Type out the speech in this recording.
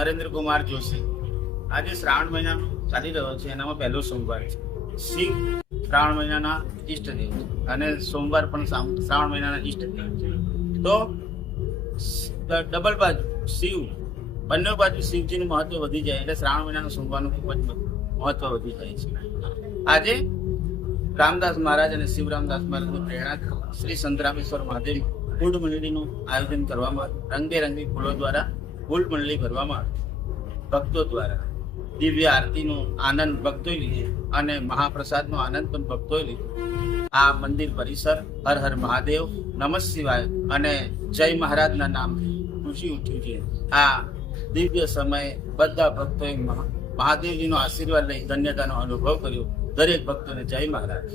નરેન્દ્ર કુમાર જોશી. આજે શ્રાવણ મહિનાનો ચાલી રહ્યો છે, એનામાં પહેલો સોમવાર છે. શિવ શ્રાવણ મહિનાના ઈષ્ટદેવ છે અને સોમવાર પણ શ્રાવ- શ્રાવણ મહિનાના ઈષ્ટદેવ છે. તો ડબલ બાજુ શિવ, બંને બાજુ શિવજીનું મહત્વ વધી જાય એટલે શ્રાવણ મહિનાનો સોમવારનું ખૂબ જ મહત્વ વધી જાય છે. આજે રામદાસ મહારાજ અને શિવ રામદાસ મહારાજની પ્રેરણા શ્રી સંતરામેશ્વર મહાદેવ કુંડ મંડળીનું આયોજન કરવામાં રંગબેરંગી ફૂલો દ્વારા ફૂલ મંડળી ભરવામાં ભક્તો દ્વારા દિવ્ય આરતીનો આનંદ ભક્તોએ લીધે અને મહાપ્રસાદનો આનંદ પણ ભક્તોએ લીધો. આ મંદિર પરિસર હર હર મહાદેવ, નમઃ શિવાય અને જય મહારાજના નામથી ખુશી ઉઠ્યું છે. આ દિવ્ય સમયે બધા ભક્તોએ મહાદેવજીનો આશીર્વાદ લઈ ધન્યતાનો અનુભવ કર્યો. દરેક ભક્તોને જય મહારાજ.